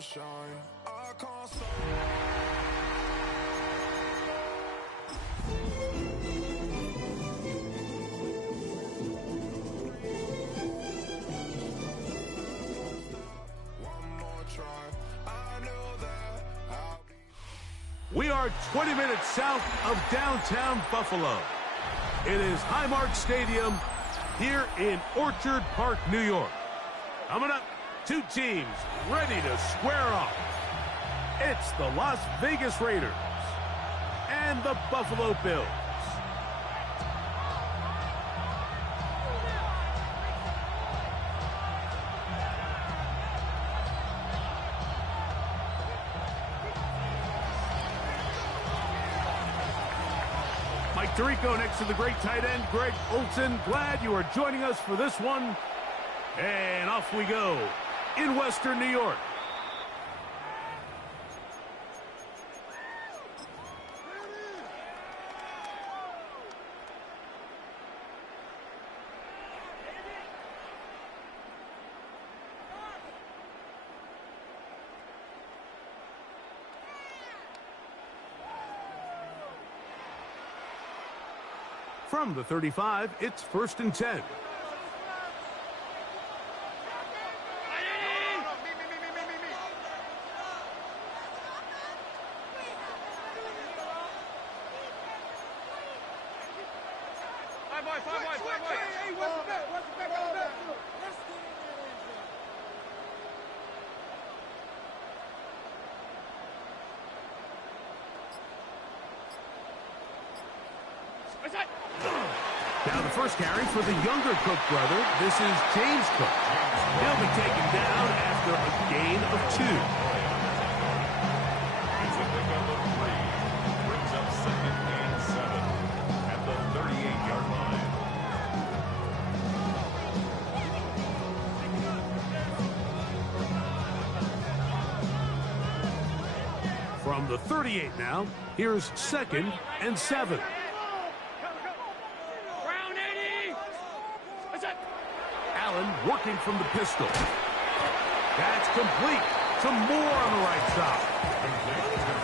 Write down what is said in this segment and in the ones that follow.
shine. I can't stop. We are 20 minutes south of downtown Buffalo. It is Highmark Stadium here in Orchard Park, New York. Coming up, two teams ready to square off. It's the Las Vegas Raiders and the Buffalo Bills. Mike Tirico next to the great tight end, Greg Olsen. Glad you are joining us for this one. And off we go in Western New York. From the 35, it's 1st and 10. Now the first carry for the younger Cook brother. This is James Cook. He'll be taken down after a gain of 2. It's a pickup of 3. Brings up 2nd and 7 at the 38-yard line. From the 38 now, here's 2nd and 7. Allen working from the pistol. That's complete. Some more on the right side.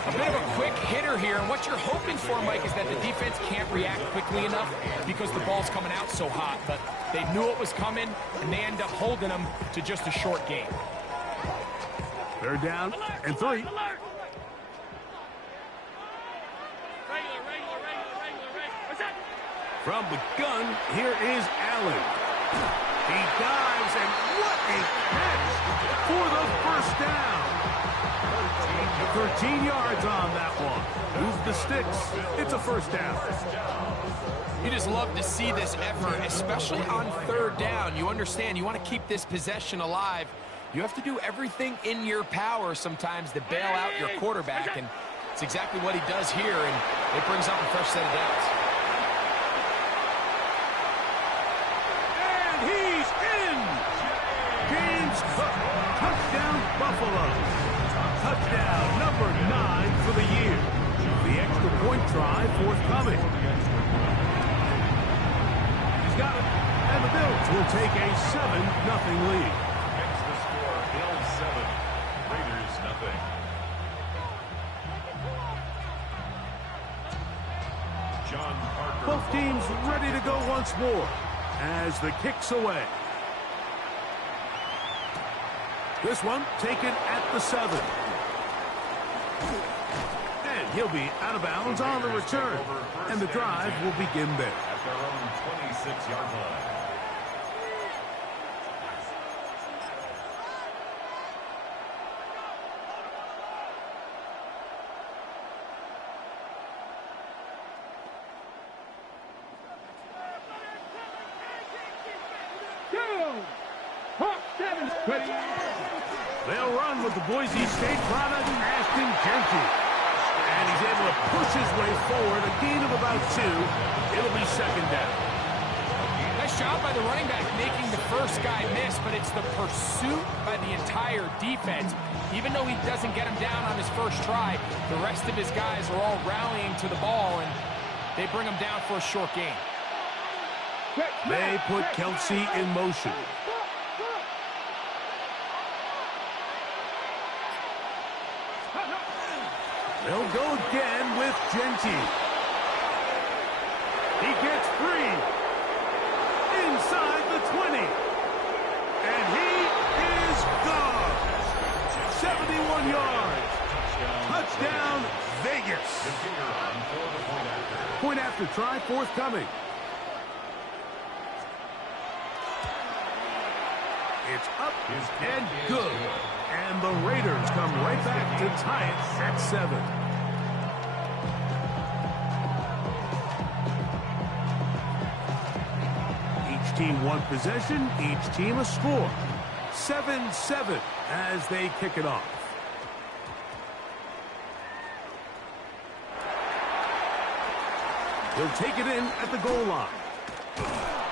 A bit of a quick hitter here, and what you're hoping for, Mike, is that the defense can't react quickly enough because the ball's coming out so hot. But they knew it was coming, and they end up holding them to just a short game. They're down and 3. From the gun, here is Allen. He dives, and what a catch for the first down. 13 yards on that one. Move the sticks. It's a first down. You just love to see this effort, especially on 3rd down. You understand, you want to keep this possession alive. You have to do everything in your power sometimes to bail out your quarterback, and it's exactly what he does here, and it brings up a fresh set of downs. Touchdown, Buffalo. Touchdown number 9 for the year. The extra point try forthcoming. He's got it. And the Bills will take a 7-0 lead. Hence the score, Bills 7, Raiders 0. John Parker. Both teams ready to go once more as the kick's away. This one taken at the 7. And he'll be out of bounds on the return. And the drive will begin there. At their own 26-yard line. They'll run with the Boise State product, Ashton Jeanty. And he's able to push his way forward, a gain of about 2. It'll be 2nd down. Nice job by the running back making the first guy miss, but it's the pursuit by the entire defense. Even though he doesn't get him down on his first try, the rest of his guys are all rallying to the ball, and they bring him down for a short gain. They put Kelsey in motion. They'll go again with Genty. He gets free. Inside the 20. And he is gone. 71 yards. Touchdown, Vegas. Point after try forthcoming. It's up and good. And the Raiders come right back to tie it at 7. Each team one possession, each team a score. 7-7 as they kick it off. He'll take it in at the goal line.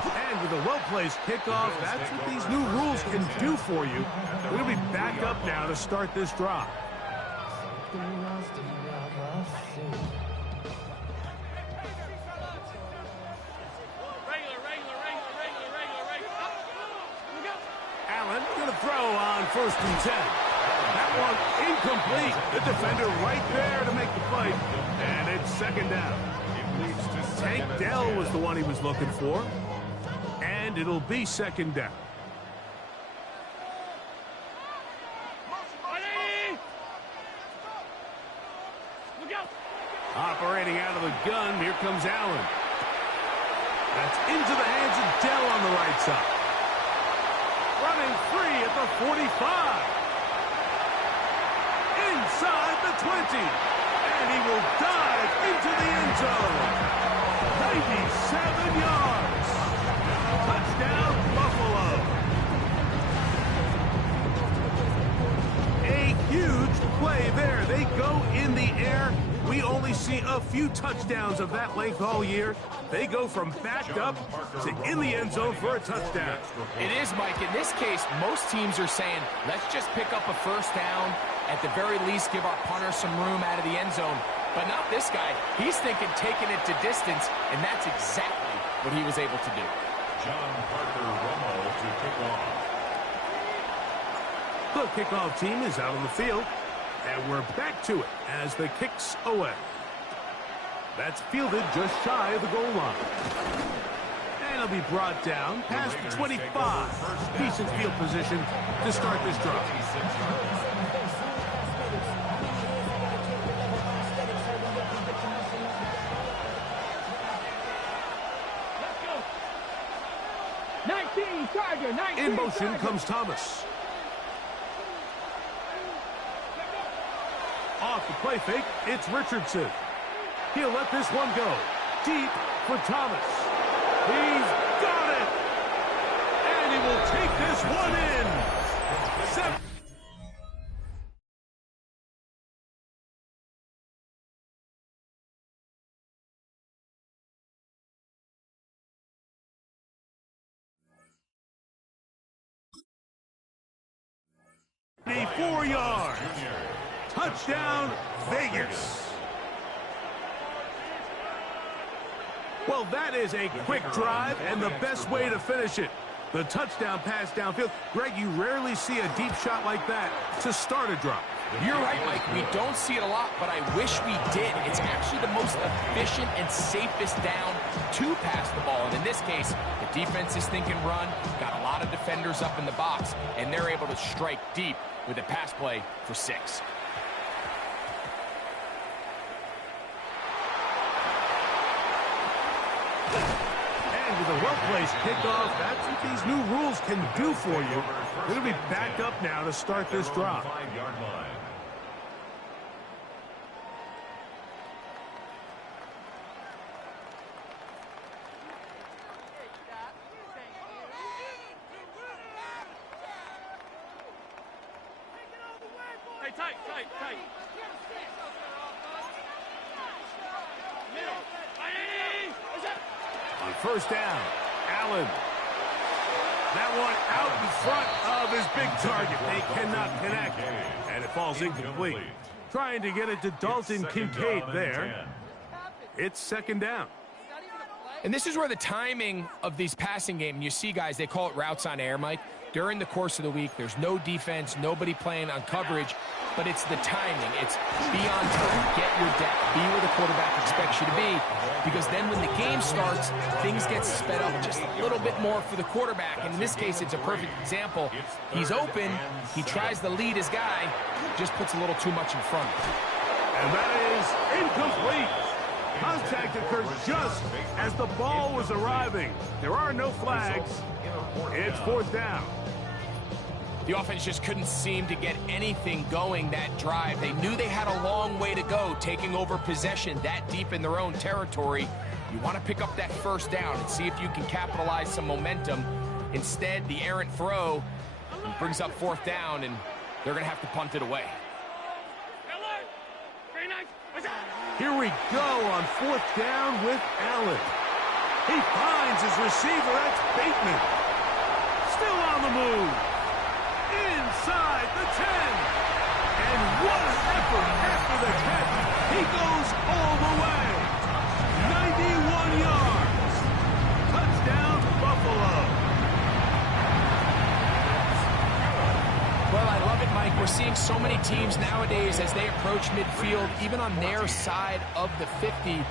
And with a well-placed kickoff, that's what these new rules can do for you. They're going to be back up now to start this drive. Allen going to throw on 1st and 10. That one incomplete. The defender right there to make the fight. And it's 2nd down. Tank Dell was the one he was looking for. And it'll be 2nd down. Operating out of the gun, here comes Allen. That's into the hands of Dell on the right side. Running free at the 45. Inside the 20. And he will dive into the end zone. 97 yards. Touchdown, Buffalo. A huge play there. They go in the air. We only see a few touchdowns of that length all year. They go from backed up to in the end zone for a touchdown. It is, Mike. In this case, most teams are saying, let's just pick up a 1st down. At the very least, give our punter some room out of the end zone. But not this guy. He's thinking taking it to distance, and that's exactly what he was able to do. John Parker Romo to kick off. The kickoff team is out on the field, and we're back to it as the kick's away. That's fielded just shy of the goal line. And it'll be brought down past the 25. Decent field position to start this drive. 19, Tiger, 19, in motion Tiger. comes Thomas. Off the play fake, it's Richardson. He'll let this one go. Deep for Thomas. He's got it! And he will take this one in. 7. Yards. Touchdown, Vegas. Well, that is a quick drive and the best way to finish it. The touchdown pass downfield. Greg, you rarely see a deep shot like that to start a drive. You're right, Mike. We don't see it a lot, but I wish we did. It's actually the most efficient and safest down to pass the ball. And in this case, the defense is thinking run, got a lot of defenders up in the box, and they're able to strike deep with a pass play for 6. And with a well-placed kickoff, that's what these new rules can do for you. They're going to be back up now to start this drive. 5-yard line. Hey, tight. On first down, Allen. That one out in front of his big target. They cannot connect, and it falls incomplete. Trying to get it to Dalton Kincaid there. It's 2nd down. And this is where the timing of these passing game, you see guys, they call it routes on air, Mike. during the course of the week, there's no defense, nobody playing on coverage, but it's the timing. It's be on time, get your depth, be where the quarterback expects you to be, because then when the game starts, things get sped up just a little bit more for the quarterback. And in this case, it's a perfect example. He's open, he tries to lead his guy, just puts a little too much in front. And that is incomplete. Contact occurred just as the ball was arriving. There are no flags. It's 4th down. The offense just couldn't seem to get anything going that drive. They knew they had a long way to go, taking over possession that deep in their own territory. You want to pick up that 1st down and see if you can capitalize some momentum. Instead, the errant throw brings up 4th down, and they're going to have to punt it away. Here we go on 4th down with Allen. He finds his receiver. That's Bateman. Still on the move. Inside the 10. And what an effort after the catch. He goes all the way. 91 yards. Touchdown, Buffalo. Well, I love it, Mike. We're seeing so many teams nowadays as they approach midfield, even on their side of the 50,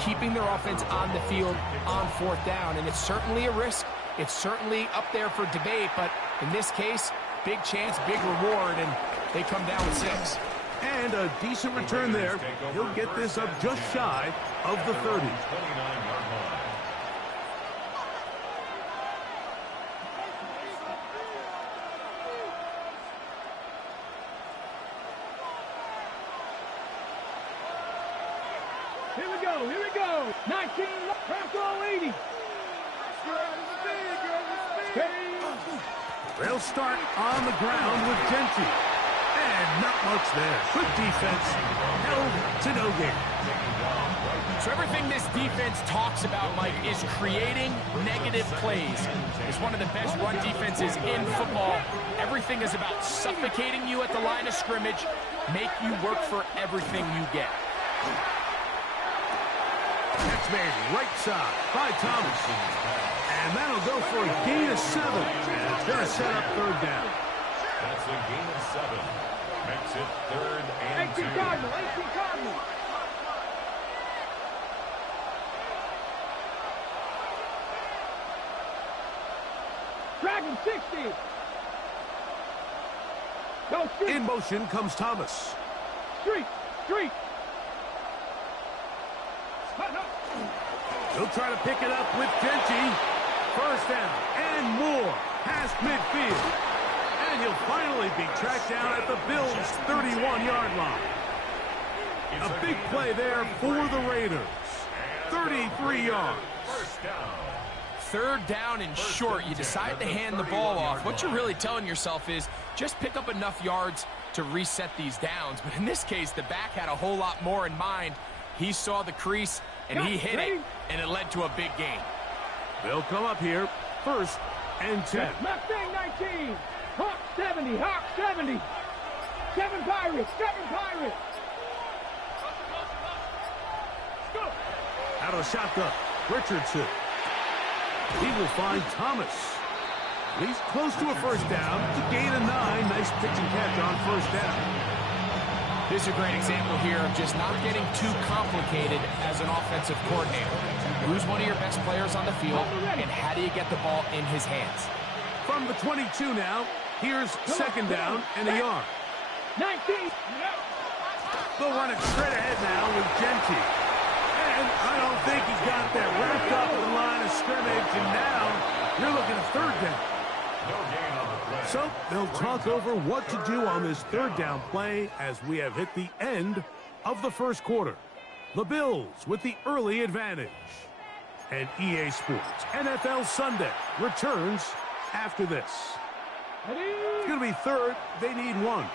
keeping their offense on the field on 4th down. And it's certainly a risk. It's certainly up there for debate, but in this case, big chance, big reward, and they come down with 6. And a decent return there. He'll get this up just shy of the 30. Here we go, here we go. 19, Bronco 80. They'll start on the ground with Gentry. And not much there. Good defense. Held to no gain. So everything this defense talks about, Mike, is creating negative plays. It's one of the best run defenses in football. Everything is about suffocating you at the line of scrimmage, make you work for everything you get. That's made right side by Thomas. And that'll go for a gain of 7. And it's going to set up 3rd down. That's a gain of 7. Makes it 3rd and 2. 18 Cardinal, 18 Cardinal. Dragon 60. Go street. In motion comes Thomas. Street. He'll try to pick it up with Gentry. 1st down and more past midfield. And he'll finally be tracked down at the Bills' 31-yard line. A big play there for the Raiders. 33 yards. 3rd down and short. You decide to hand the ball off. What you're really telling yourself is just pick up enough yards to reset these downs. But in this case, the back had a whole lot more in mind. He saw the crease, and he hit it, and it led to a big gain. They'll come up here. 1st and 10. Mustang 19. Hawk 70. Hawk 70. 7 Pirates. 7 Pirates. Go. Out of the shotgun. Richardson. He will find Thomas. He's close to a 1st down to gain a 9. Nice pitch and catch on 1st down. This is a great example here of just not getting too complicated as an offensive coordinator. Who's one of your best players on the field, and how do you get the ball in his hands? From the 22 now, here's 2nd down and a yard. 19. They'll run it straight ahead now with Gentry. And I don't think he got that wrapped up in the line of scrimmage, and now you're looking at 3rd down. So they'll talk over what to do on this 3rd down play as we have hit the end of the 1st quarter. The Bills with the early advantage. And EA Sports NFL Sunday returns after this. It's going to be 3rd. They need 1.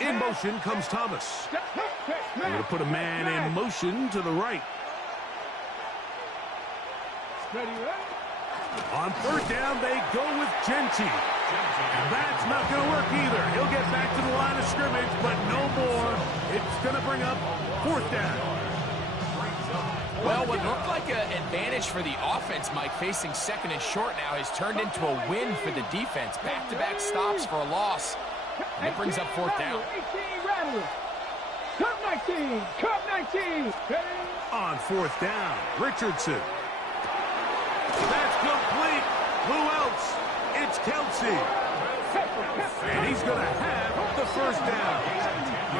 In motion comes Thomas. They're going to put a man in motion to the right. On 3rd down, they go with Gentry. And that's not going to work either. He'll get back to the line of scrimmage, but no more. It's going to bring up 4th down. Well, what looked like an advantage for the offense, Mike, facing second and short now, has turned into a win for the defense. Back-to-back stops for a loss. And it brings up fourth down. 18, Rattler. Cup 19, Cup 19. On fourth down, Richardson. That's complete. Who else? It's Kelsey. And he's going to have the first down.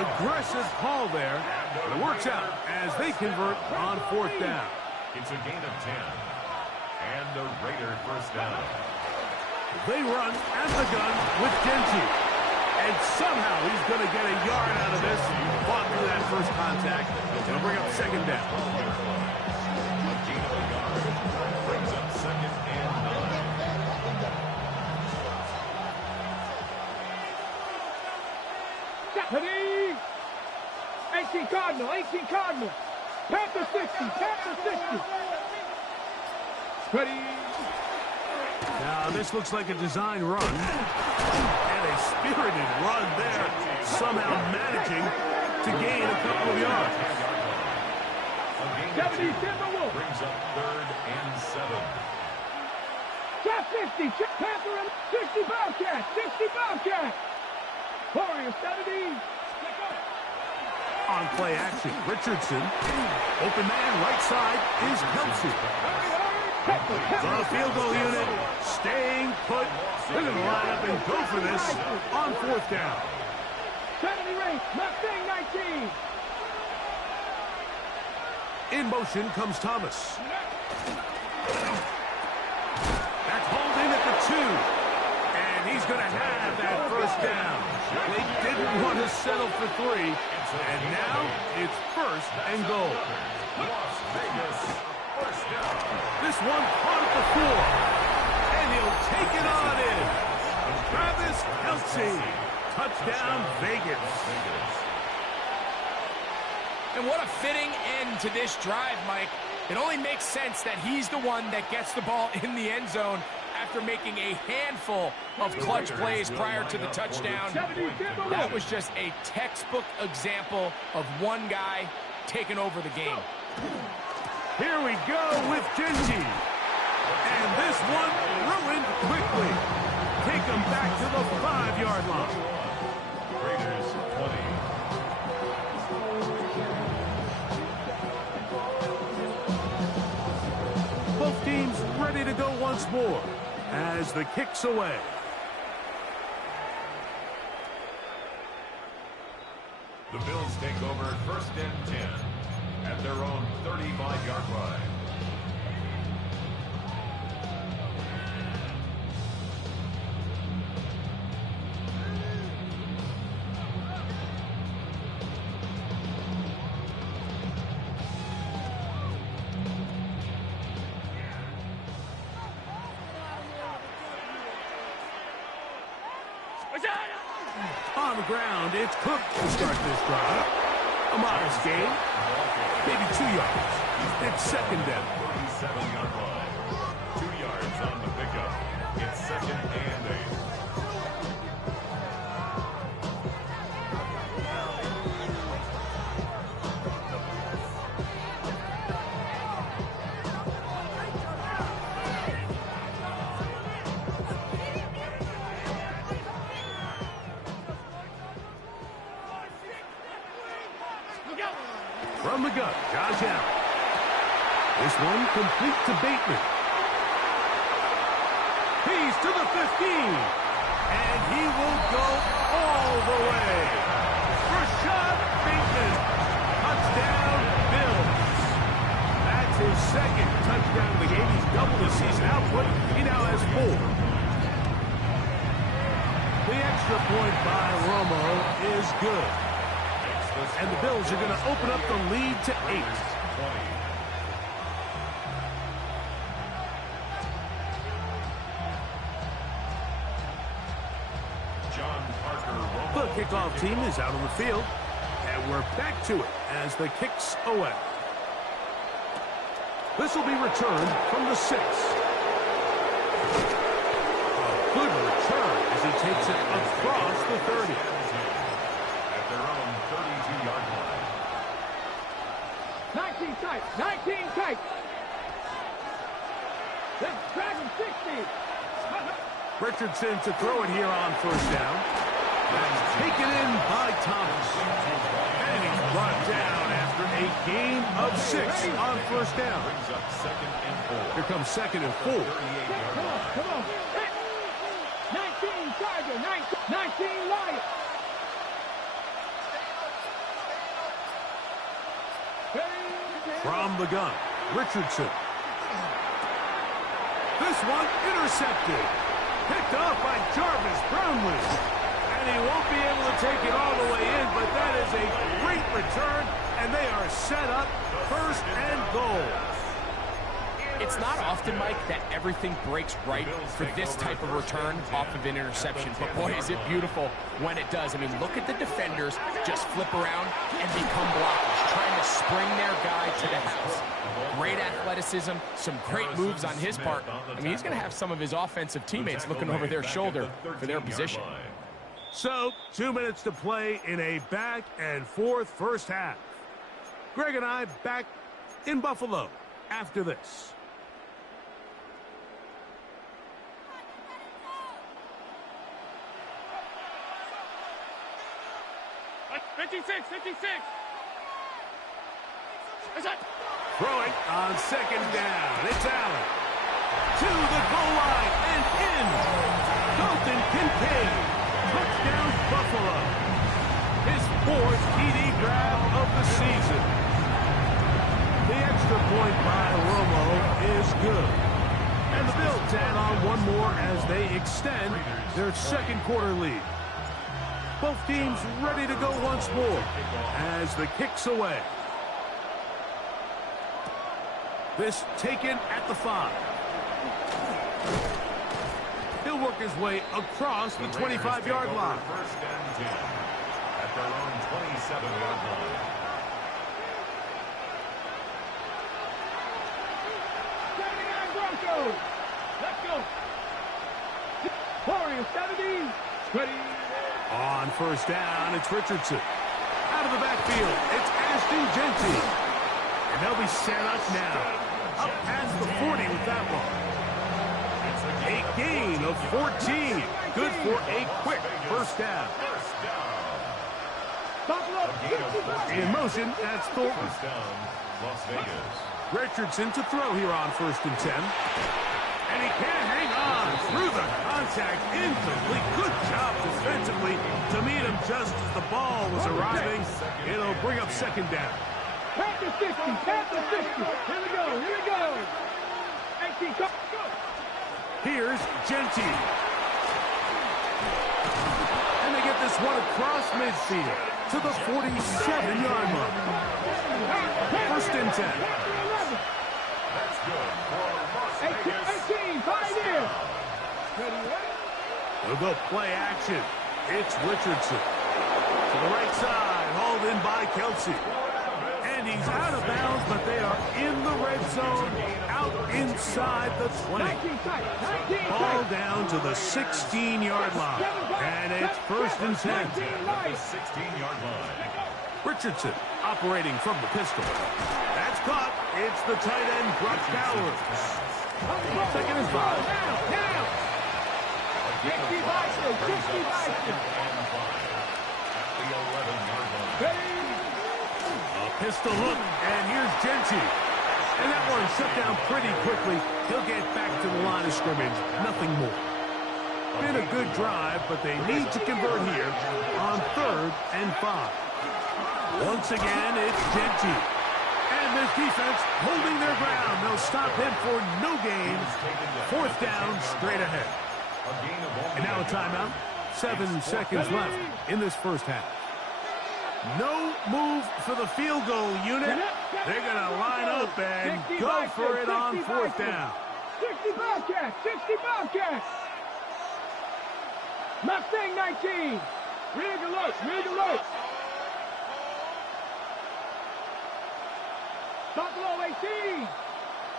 Aggressive call there. But it works out as they convert on fourth down. It's a gain of 10. And the Raider first down. They run at the gun with Genty. And somehow he's going to get a yard out of this. Fought through that first contact. It'll bring up second down. A gain of a yard. Brings up second and 9. Stephanie. 18 Cardinal, 18 Cardinal. Panther 60, Panther 60. Ready. Now this looks like a design run. And a spirited run there. Somehow managing to gain a couple of yards. 70 Timberwolves. Brings up third and 7. Shot 60, Panther and 60 Bobcat, 60 Bobcat. Warrior 70. On play action, Richardson. Open man, right side is Kelsey. The field goal unit staying put. They're going to line up and go for this on fourth down. 70 race, Mustang 19. In motion comes Thomas. That's holding at the 2. And he's going to have that first down. They didn't want to settle for 3. And now it's first and goal. Las Vegas first down. This one caught at the 4. And he'll take it on in. Travis Kelce. Touchdown Vegas. And what a fitting end to this drive, Mike. It only makes sense that he's the one that gets the ball in the end zone after making a handful of clutch plays prior to the touchdown. That was just a textbook example of one guy taking over the game. Here we go with Genty. And this one ruined quickly. Take him back to the 5-yard line. Raiders 20. Both teams ready to go once more as the kick's away. The Bills take over first and 10 at their own 35-yard line. On the ground, it's Cook to start this drive. A modest gain, maybe 2 yards. It's second down. 37-yard line. 2 yards on the pickup. It's second and 8. From the gun, Josh Allen. This one complete to Bateman. He's to the 15. And he will go all the way. Rashad Bateman. Touchdown, Bills. That's his second touchdown of the game. He's doubled his season output. He now has 4. The extra point by Romo is good. And the Bills are going to open up the lead to 8. The kickoff team is out on the field. And we're back to it as the kick's away. This will be returned from the 6. A good return as he takes it across the 30. At their own 32-yard line. 19 tight, 19 Richardson to throw it here on first down. That's taken in by Thomas. And he's brought down after a gain of 6 on first down. Brings up 2nd and 4. Here comes 2nd and 4. Come on. 19 Tiger, 19 Lion. From the gun, Richardson. This one intercepted. Picked off by Jarvis Brownlee. And he won't be able to take it all the way in, but that is a great return, and they are set up 1st and goal. It's not often, Mike, that everything breaks right for this type of return off of an interception. But, boy, is it beautiful when it does. I mean, look at the defenders just flip around and become blockers, trying to spring their guy to the house. Great athleticism, some great moves on his part. I mean, he's going to have some of his offensive teammates looking over their shoulder for their position. So, 2 minutes to play in a back-and-forth first half. Greg and I back in Buffalo after this. Throwing on 2nd down. It's Allen. To the goal line and in. Dalton Kincaid. Touchdown Buffalo. His 4th TD grab of the season. The extra point by Romo is good. And the Bills add on one more as they extend their 2nd quarter lead. Both teams ready to go once more as the kick's away. This taken at the 5. He'll work his way across the 25-yard line. 1st and 10 at their own 27-yard line. Broncos. Let's go. Warriors 70. Ready. On first down, it's Richardson. Out of the backfield, it's Ashton Jeanty. And they'll be set up now. Up past the 40 with that one. A gain of 14. Good for a quick first down. In motion, that's Thornton. First down, Las Vegas. Richardson to throw here on 1st and 10. And he can't hang on through the contact. Incomplete. Good job defensively to meet him just as the ball was arriving. It'll bring up 2nd down. Panther 50. Panther 50. Here we go. 18. Go. Here's Jeanty. And they get this one across midfield to the 47-yard mark. 1st and 10. That's good for Las Vegas. 18. Pioneer. They'll go play action. It's Richardson. To the right side, hauled in by Kelsey. And he's out of bounds, but they are in the red zone, out inside the 20. Ball down to the 16-yard line. And it's 1st and 10. At the 16-yard line. Richardson operating from the pistol. That's caught. It's the tight end, Brock Bowers. 2nd and 5. Now. 60 Bison. 60 Bison. The 11-yard line. Pistol look, and here's Jeanty. And that one shut down pretty quickly. He'll get back to the line of scrimmage. Nothing more. Been a good drive, but they need to convert here on 3rd and 5. Once again, it's Jeanty. And this defense holding their ground. They'll stop him for no gain. 4th down, straight ahead. And now a timeout. 7 seconds left in this first half. No move for the field goal unit. They're going to line up and go for it on 4th down. 60 Bobcats. 60 Bobcats. Mustang 19. Rig alert. Buffalo 18.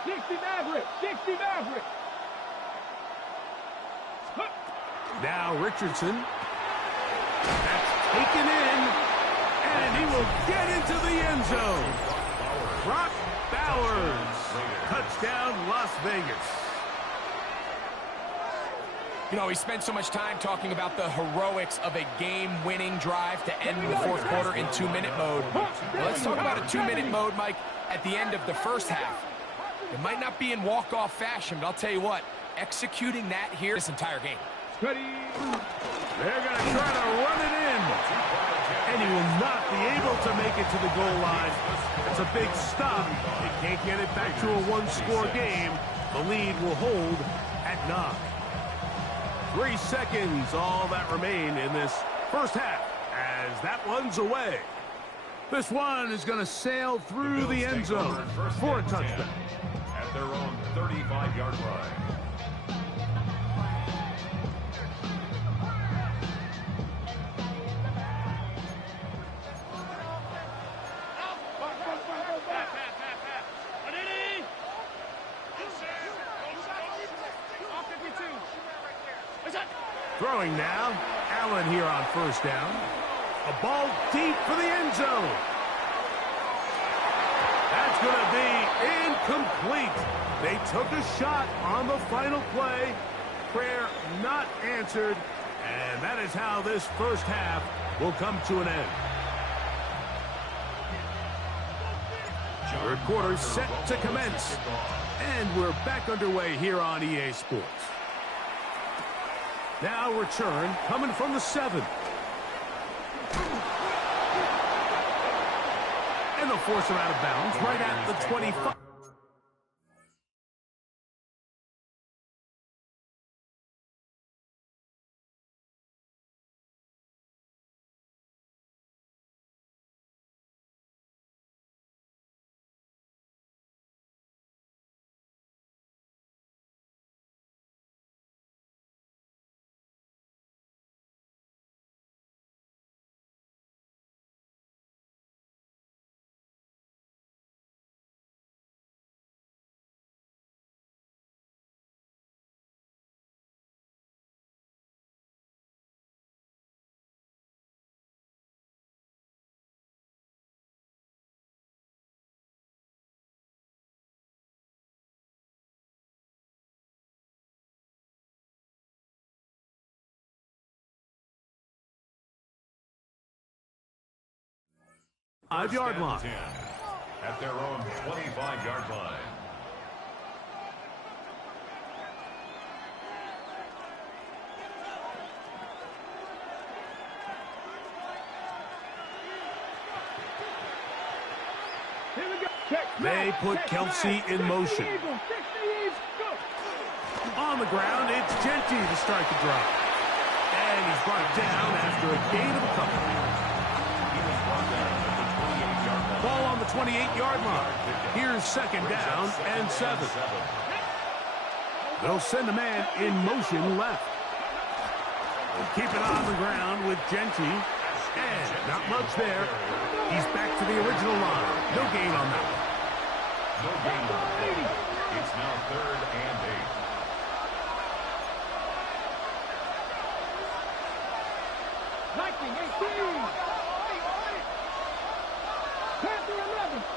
60 Maverick. 60 Maverick. Now Richardson. That's taken in. And he will get into the end zone. Brock Bowers. Touchdown, Las Vegas. You know, we spent so much time talking about the heroics of a game-winning drive to end the fourth quarter in 2-minute mode. Well, let's talk about a 2-minute mode, Mike, at the end of the first half. It might not be in walk-off fashion, but I'll tell you what, executing that here this entire game. They're going to try to run it in. And he will not be able to make it to the goal line. It's a big stop. They can't get it back to a one-score game. The lead will hold at 9. 3 seconds, all that remain in this first half, as that one's away. This one is going to sail through the end zone for a touchdown. At their own 35-yard line. Throwing now, Allen here on first down. A ball deep for the end zone. That's going to be incomplete. They took a shot on the final play. Prayer not answered. And that is how this first half will come to an end. Third quarter set to commence. And we're back underway here on EA Sports. Now return coming from the 7. And they'll force him out of bounds right at the 25. Five-yard line. At their own 25-yard line. They put Kelsey in motion. On the ground, it's Genty to start the drive. And he's brought down after a gain of a couple. Ball on the 28-yard line. Here's second down and 7. They'll send a man in motion left. They'll keep it on the ground with Genty. And not much there. He's back to the original line. No gain on that one. No gain on the play. It's now 3rd and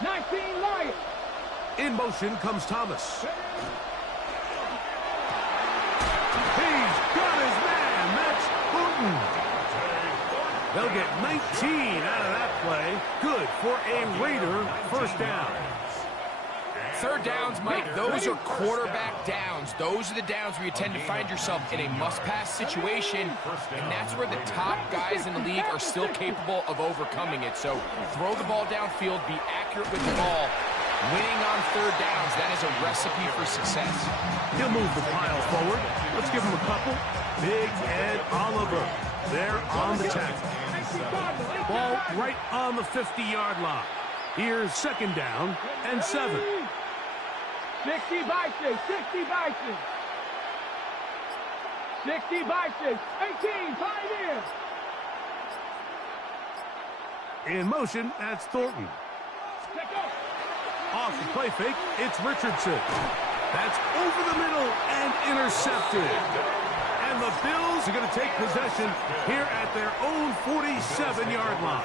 19 Lions. In motion comes Thomas. He's got his man. That's Putin. They'll get 19 out of that play. Good for a Raider first down. Third downs, Mike, those are quarterback downs. Those are the downs where you tend to find yourself in a must-pass situation, and that's where the top guys in the league are still capable of overcoming it. So throw the ball downfield, be accurate with the ball. Winning on third downs, that is a recipe for success. He'll move the pile forward. Let's give him a couple. Big Ed Oliver there on the tackle. Ball right on the 50-yard line. Here's second down and 7. 60 by 6, 60 by 6. 60 by 6, 18, 5 in. In motion, that's Thornton. Off the play fake, it's Richardson. That's over the middle and intercepted. And the Bills are going to take possession here at their own 47-yard line.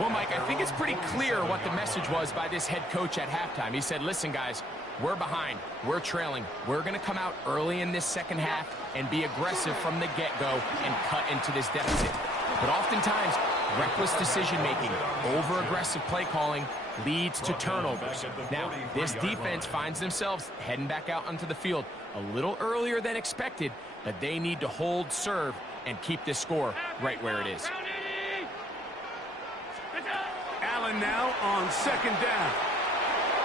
Well, Mike, I think it's pretty clear what the message was by this head coach at halftime. He said, listen, guys, we're behind, we're trailing. We're going to come out early in this second half and be aggressive from the get-go and cut into this deficit. But oftentimes, reckless decision-making, over-aggressive play calling leads to turnovers. Now, this defense finds themselves heading back out onto the field a little earlier than expected, but they need to hold serve and keep this score right where it is. Allen now on second down.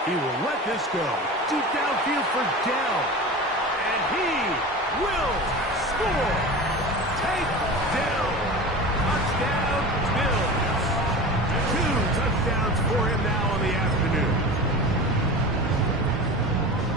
He will let this go. Deep downfield for Dell. And he will score. Take Dell. Touchdown, Bills. 2 touchdowns for him now on the afternoon.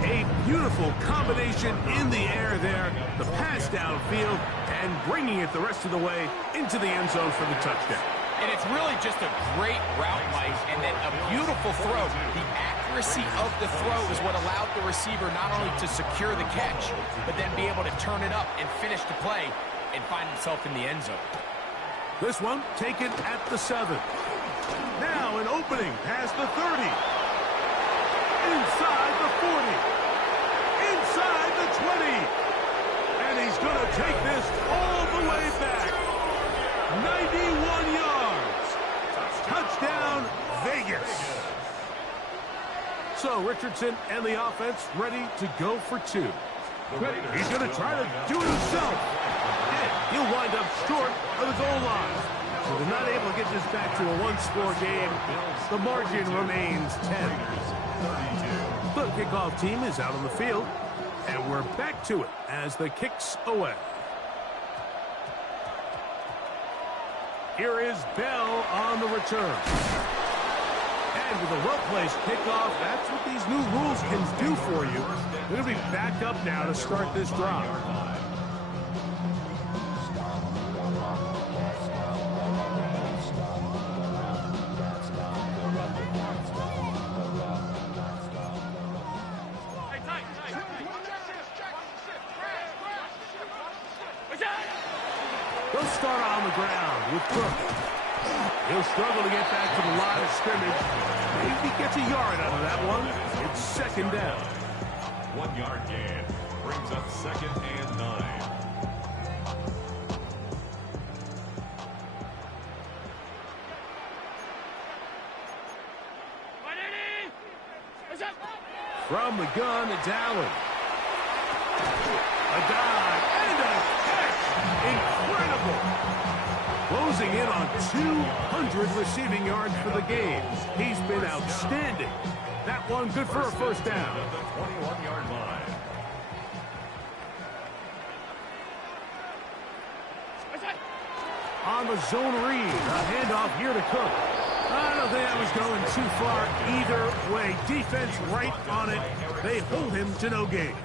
A beautiful combination in the air there. The pass downfield and bringing it the rest of the way into the end zone for the touchdown. And it's really just a great route, Mike, and then a beautiful throw. The accuracy of the throw is what allowed the receiver not only to secure the catch, but then be able to turn it up and finish the play and find himself in the end zone. This one taken at the 7. Now an opening past the 30. Inside the 40. Inside the 20. And he's going to take this all the way back. 91 yards. Touchdown, Vegas. So Richardson and the offense ready to go for 2. He's going to try to do it himself. And he'll wind up short of the goal line. So they're not able to get this back to a one-score game. The margin remains 10. The kickoff team is out on the field. And we're back to it as the kick's away. Here is Bell on the return. And with a well-placed kickoff, that's what these new rules can do for you. They're going to be back up now to start this drive. They'll start on the ground with Cook. He'll struggle to get back to the line of scrimmage. Maybe he gets a yard out of that one. It's second down. 1 yard gain brings up second and 9. From the gun, it's Allen. A dive and a catch. Incredible. Closing in on 200 receiving yards for the game. He's been outstanding. That one good for a first down. At the 21-yard line. On the zone read, a handoff here to Cook. I don't think that was going too far either way. Defense right on it. They hold him to no gain.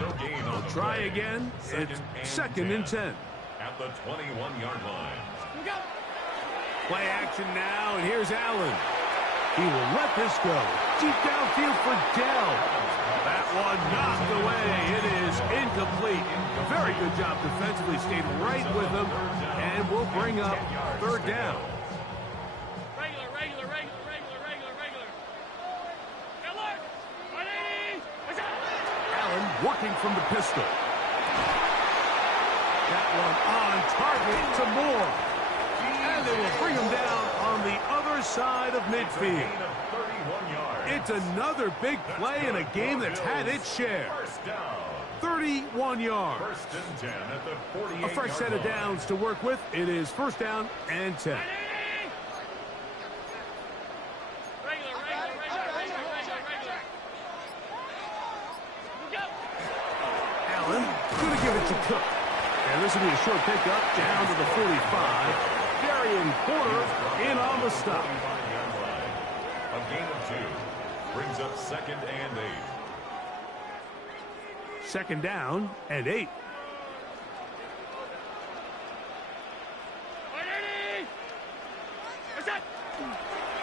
No gain on the Try play. again. It's second and 10. At the 21-yard line. Play action now, and here's Allen. He will let this go. Deep downfield for Dell. That one knocked away. It is incomplete. Very good job defensively. Stayed right with him, and will bring up third down. Allen working from the pistol. That one on target to Moore. And they will bring him down on the other side of midfield. Gain of 31 yards. It's another big play in a game that's had its share. First down. 31 yards. First and 10 at the 48-yard line. A fresh set of downs to work with. It is first down and 10. Allen going to give it to Cook. And this will be a short pickup down to the 45. Darian Porter in on the stop. A gain of 2 brings up second and 8. Second down and 8.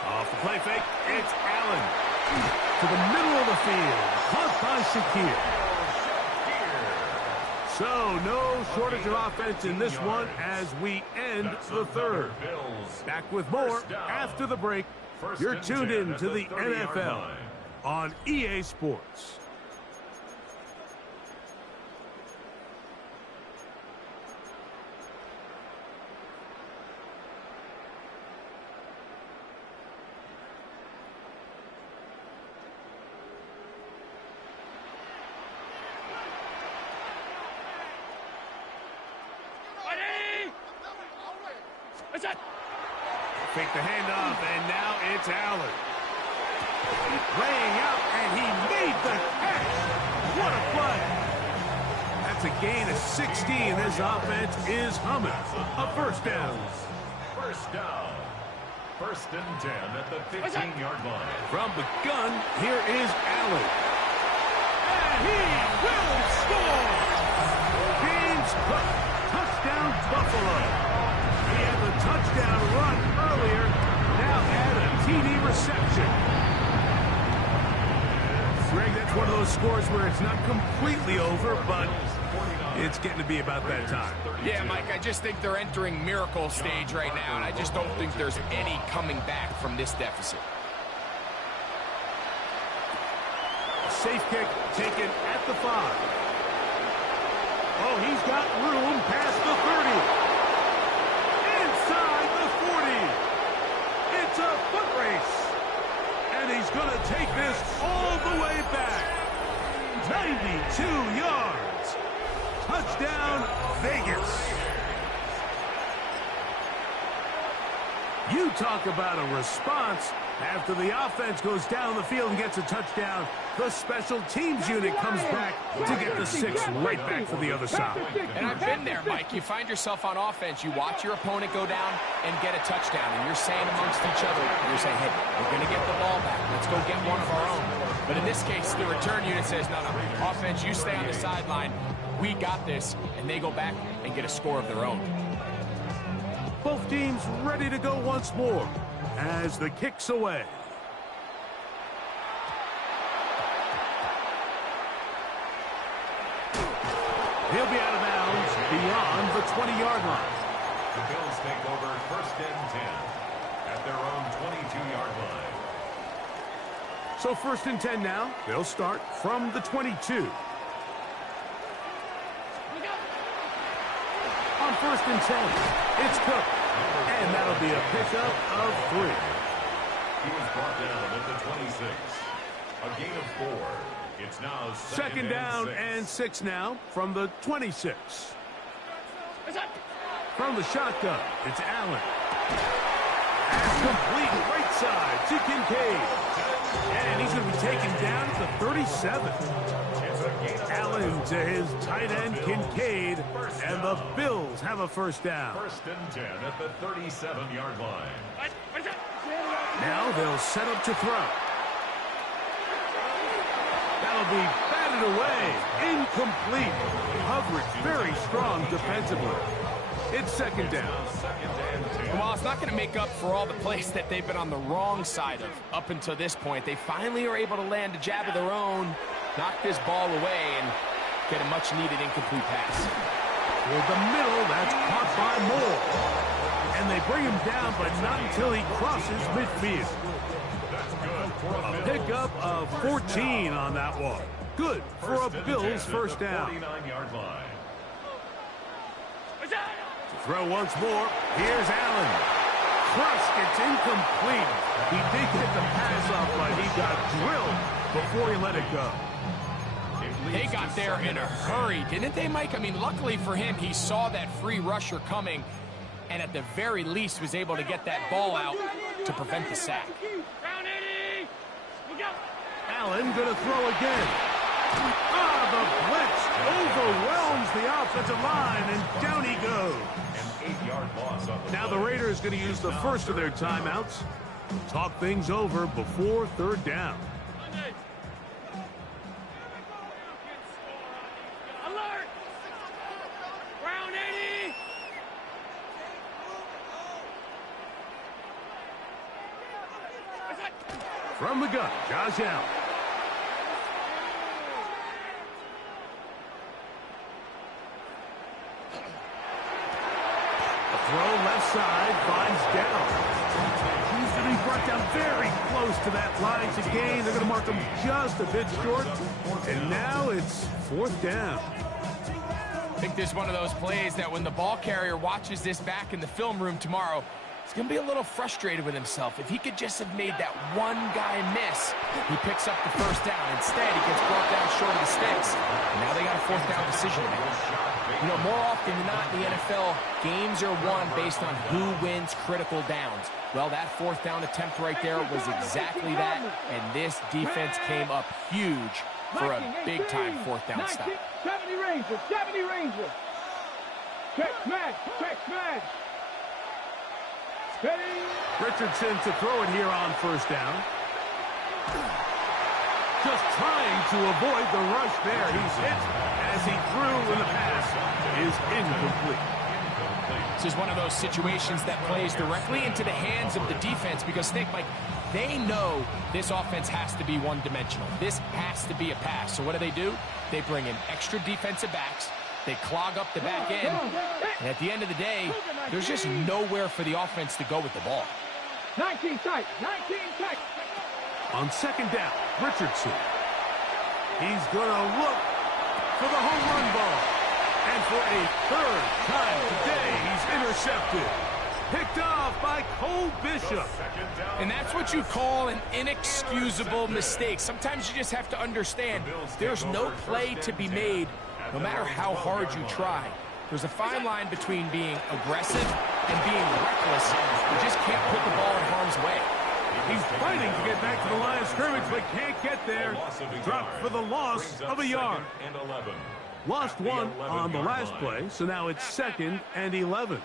Off the play fake, it's Allen. To the middle of the field. Caught by Shakir. So no shortage of offense in this one as we end the third. Back with more after the break. You're tuned in to the NFL. on EA Sports. Fake the handoff, and now it's Allen. Laying out, and he made the catch. What a play. That's a gain of 16. This offense is humming. A first down. First down. First and 10 at the 15-yard line. From the gun, here is Allen. And he will score. James Cook, touchdown Buffalo. He had the touchdown run earlier. Now add a TD reception. Greg, that's one of those scores where it's not completely over, but it's getting to be about that time. Yeah, Mike, I just think they're entering miracle stage right now, and I just don't think there's any coming back from this deficit. Safe kick taken at the 5. Oh, he's got room past the 30. Inside the 40. It's a foot race. And he's going to take this all the way back. 92 yards. Touchdown, Vegas. You talk about a response. After the offense goes down the field and gets a touchdown, the special teams unit comes back to get the 6 right back for the other side. And I've been there, Mike. You find yourself on offense, you watch your opponent go down and get a touchdown, and you're saying amongst each other, you're saying, hey, we're going to get the ball back. Let's go get one of our own. But in this case, the return unit says, no, offense, you stay on the sideline. We got this, and they go back and get a score of their own. Both teams ready to go once more as the kick's away. He'll be out of bounds beyond the 20-yard line. The Bills take over first and 10 at their own 22-yard line. So first and 10 now. They'll start from the 22. On first and 10, it's Cook. And that'll be a pickup of 3. He was brought down at the 26. A gain of 4. It's now Second down and 6 now from the 26. From the shotgun, it's Allen. Pass complete right side to Kincaid. And he's going to be taken down at the 37. Allen to his tight end, Kincaid. And the Bills have a first down. First and 10 at the 37-yard line. Now they'll set up to throw. That'll be batted away. Incomplete. Coverage very strong defensively. It's second down. Well, it's not going to make up for all the plays that they've been on the wrong side of up until this point. They finally are able to land a jab of their own, knock this ball away, and get a much-needed incomplete pass. Toward the middle, that's caught by Moore. And they bring him down, but not until he crosses midfield. A pickup of 14 on that one. Good for a Bills first down. 49-yard line. To throw once more, here's Allen. Crushed, it's incomplete. He did get the pass off, but he got drilled before he let it go. They got there in a hurry, didn't they, Mike? I mean, luckily for him, he saw that free rusher coming, and at the very least was able to get that ball out to prevent the sack. Allen gonna throw again. The blitz overwhelms the offensive line, and down he goes. An 8-yard loss on the Now the Raiders gonna use the first of their timeouts. Talk things over before third down. Alert! Round 80! From the gun, Josh Allen. A throw left side finds down. He's to be brought down very close to that line to gain. They're going to mark them just a bit short. And now it's 4th down. I think this is one of those plays that when the ball carrier watches this back in the film room tomorrow, he's going to be a little frustrated with himself. If he could just have made that one guy miss, he picks up the first down. Instead, he gets brought down short of the sticks. And now they got a 4th down decision to make. You know, more often than not in the NFL, games are won based on who wins critical downs. Well, that 4th down attempt right there was exactly that, and this defense came up huge for a big-time 4th down stop. 70 Ranger, 70 Ranger. Check smash, check smash. Richardson to throw it here on 1st down. Just trying to avoid the rush there. He's hit as he threw, and the pass is incomplete. This is one of those situations that plays directly into the hands of the defense because think, Mike, they know this offense has to be one-dimensional. This has to be a pass. So what do? They bring in extra defensive backs. They clog up the back end. And at the end of the day, there's just nowhere for the offense to go with the ball. 19 tight, 19 tight. On 2nd down, Richardson. He's going to look for the home run ball. And for a 3rd time today, he's intercepted. Picked off by Cole Bishop. And that's what you call an inexcusable mistake. Sometimes you just have to understand there's no play to be made no matter how hard you try. There's a fine line between being aggressive and being reckless. You just can't put the ball in harm's way. He's fighting to get back to the line of scrimmage, but can't get there. Dropped for the loss of a yard. Lost 1 on the last play, so now it's 2nd and 11.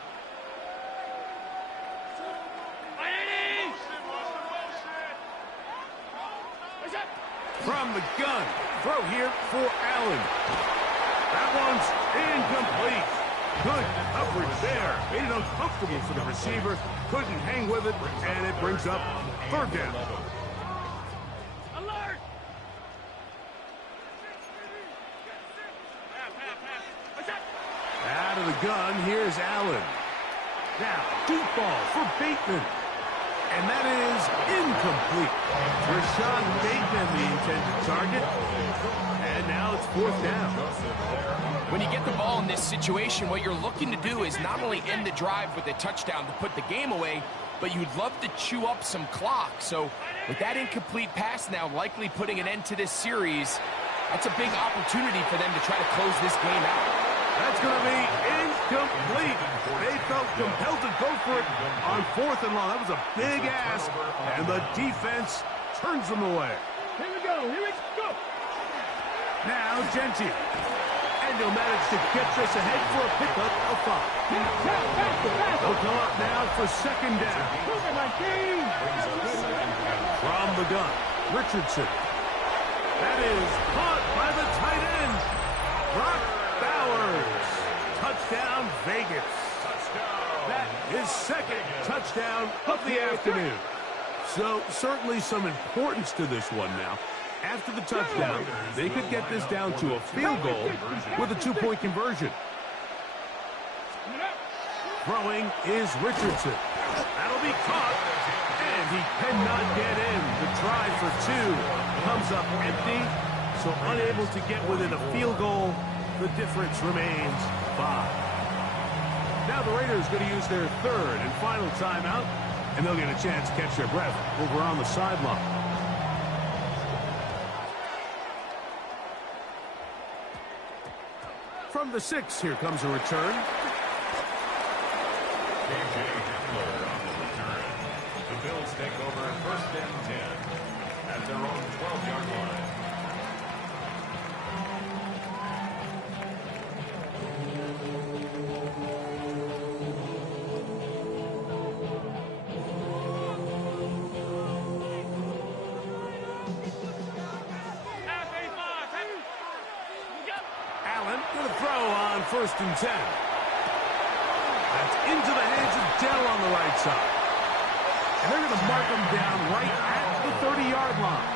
From the gun, throw here for Allen. That one's incomplete. Good coverage there. Made it uncomfortable for the receiver. Couldn't hang with it, and it brings up 3rd down. Alert! Out of the gun, here's Allen. Now, deep ball for Bateman. And that is incomplete. Rashad Bateman, the intended target. And now it's 4th down. When you get the ball in this situation, what you're looking to do is not only end the drive with a touchdown to put the game away, but you'd love to chew up some clock. So with that incomplete pass now likely putting an end to this series, that's a big opportunity for them to try to close this game out. That's going to be incomplete. They felt compelled to go for it on 4th and long. That was a big ask, and the defense turns them away. Here we go, here we go. Now Genty. And he'll manage to get this ahead for a pickup of 5. They'll come up now for 2nd down. From the gun, Richardson. That is caught by the tight end, Brock Bowers. Touchdown, Vegas. That is 2nd touchdown of the afternoon. So certainly some importance to this one now. After the touchdown, they could get this down to a field goal with a 2-point conversion. Throwing is Richardson. That'll be caught, and he cannot get in. The try for 2 comes up empty, so unable to get within a field goal. The difference remains 5. Now the Raiders going to use their 3rd and final timeout, and they'll get a chance to catch their breath over on the sideline. From the 6, here comes a return. KJ Hamler on the return. The Bills take over 1st and 10 at their own 12-yard line. Allen with a throw on 1st and 10. That's into the hands of Dell on the right side. And they're going to mark him down right at the 30-yard line.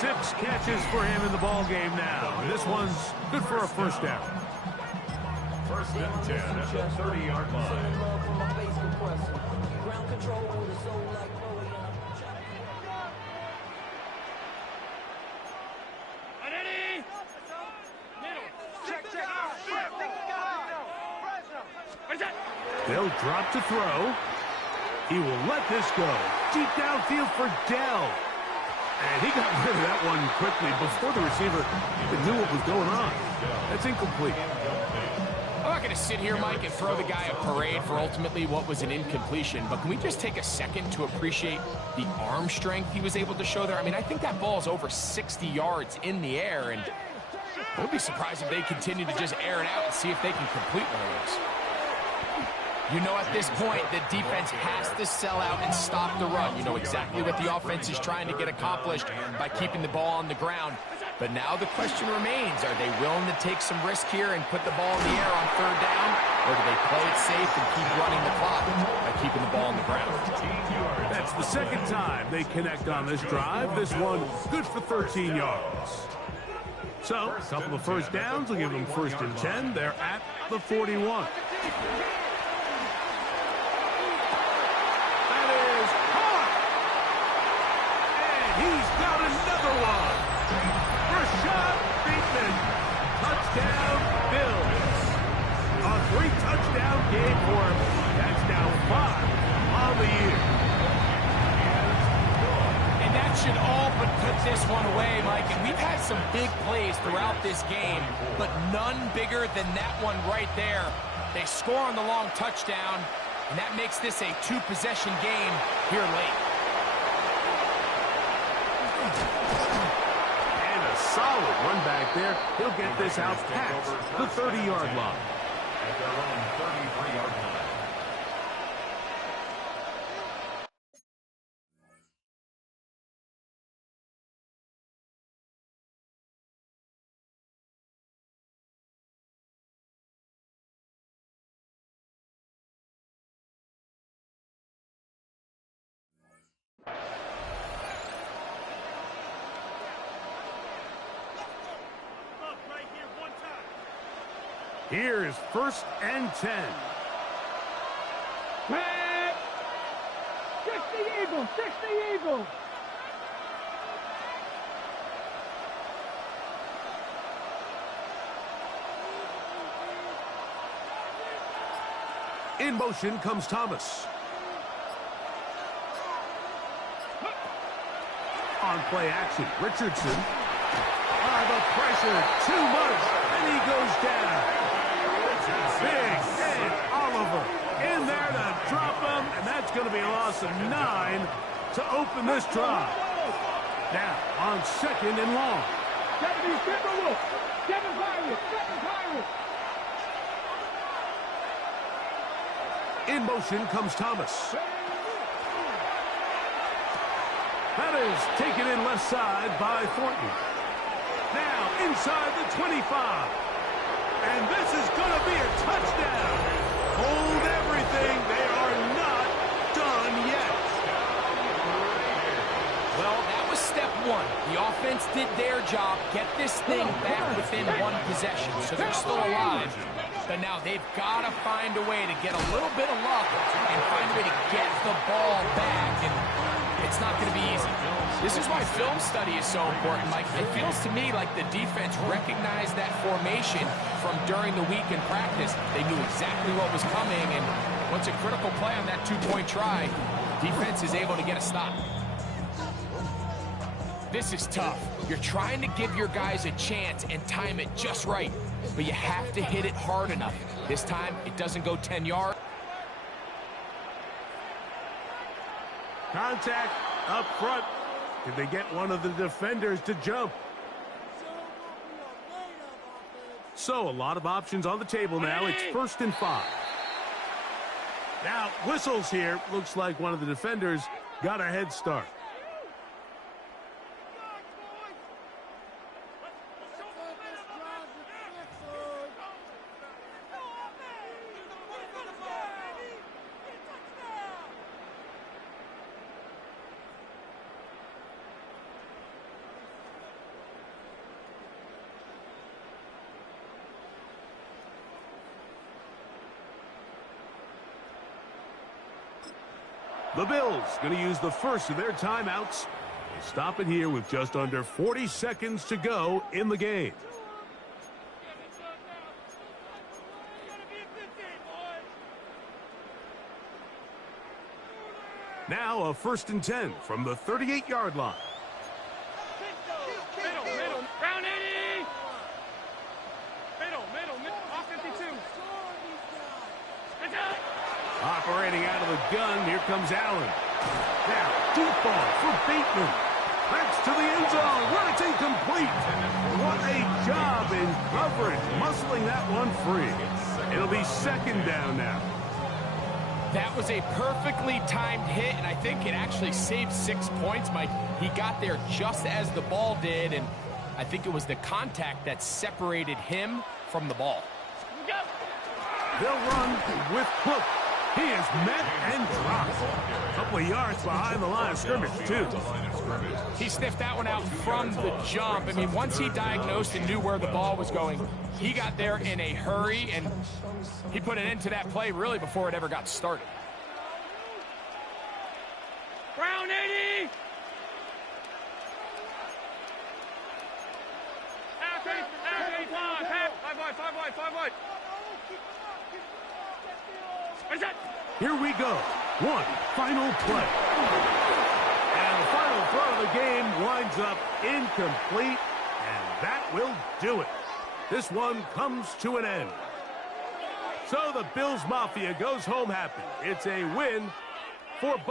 6 catches for him in the ball game now. And this one's good for a 1st down. First and 10 at the 30-yard line. They'll drop to throw. He will let this go. Deep downfield for Dell. And he got rid of that one quickly before the receiver even knew what was going on. That's incomplete. I'm not going to sit here, Mike, and throw the guy a parade for ultimately what was an incompletion, but can we just take a second to appreciate the arm strength he was able to show there? I mean, I think that ball is over 60 yards in the air, and I would be surprised if they continue to just air it out and see if they can complete one of those. You know at this point, the defense has to sell out and stop the run. You know exactly what the offense is trying to get accomplished by keeping the ball on the ground. But now the question remains, are they willing to take some risk here and put the ball in the air on third down? Or do they play it safe and keep running the clock by keeping the ball on the ground? That's the second time they connect on this drive. This one good for 13 yards. So, a couple of first downs will give them first and 10. They're at the 41. He's got another one. Rashad Bateman. Touchdown, Bills. A 3-touchdown game for him. That's now 5 on the year. And that should all but put this one away, Mike. And we've had some big plays throughout this game, but none bigger than that one right there. They score on the long touchdown, and that makes this a 2-possession game here late. And a solid run back there. He'll get this out past the 30-yard line. At their own 33-yard line. Here is first and 10. Pat! 60 Eagles! 60 Eagles! In motion comes Thomas. On play action, Richardson. The pressure, too much, and he goes down. Big Ed Oliver in there to drop him, and that's going to be a loss of 9 to open this drive. Now, on second and long. 70 Timberwolves! 7 Pirates! 7 Pirates! In motion comes Thomas. That is taken in left side by Thornton. Now inside the 25. And this is going to be a touchdown. Hold everything. They are not done yet. Well, that was step one. The offense did their job. Get this thing back within 1 possession, so they're still alive. But now they've got to find a way to get a little bit of luck and find a way to get the ball back. And it's not going to be easy. This is why film study is so important, Mike. It feels to me like the defense recognized that formation from during the week in practice. They knew exactly what was coming, and once a critical play on that 2-point try, defense is able to get a stop. This is tough. You're trying to give your guys a chance and time it just right, but you have to hit it hard enough. This time, it doesn't go 10 yards. Contact up front. Did they get one of the defenders to jump? So, a lot of options on the table now. It's first and 5. Now, whistles here. Looks like one of the defenders got a head start. The Bills going to use the first of their timeouts. Stop it here with just under 40 seconds to go in the game. Now a 1st and 10 from the 38-yard line. Middle. Round 80. Middle. Off 52. Operating out of the gun, here comes Allen. Now, deep ball for Bateman. That's to the end zone, where it's incomplete. What a job in coverage, muscling that one free. It'll be 2nd down now. That was a perfectly timed hit, and I think it actually saved 6 points, Mike. He got there just as the ball did, and I think it was the contact that separated him from the ball. They'll run with Cook. He is met and dropped. A couple of yards behind the line of scrimmage, too. He sniffed that one out from the jump. I mean, once he diagnosed and knew where the ball was going, he got there in a hurry, and he put an end to that play really before it ever got started. Round 80. Half 85. 5 wide. Here we go. One final play. And the final throw of the game winds up incomplete, and that will do it. This one comes to an end. So the Bills Mafia goes home happy. It's a win for Buffalo.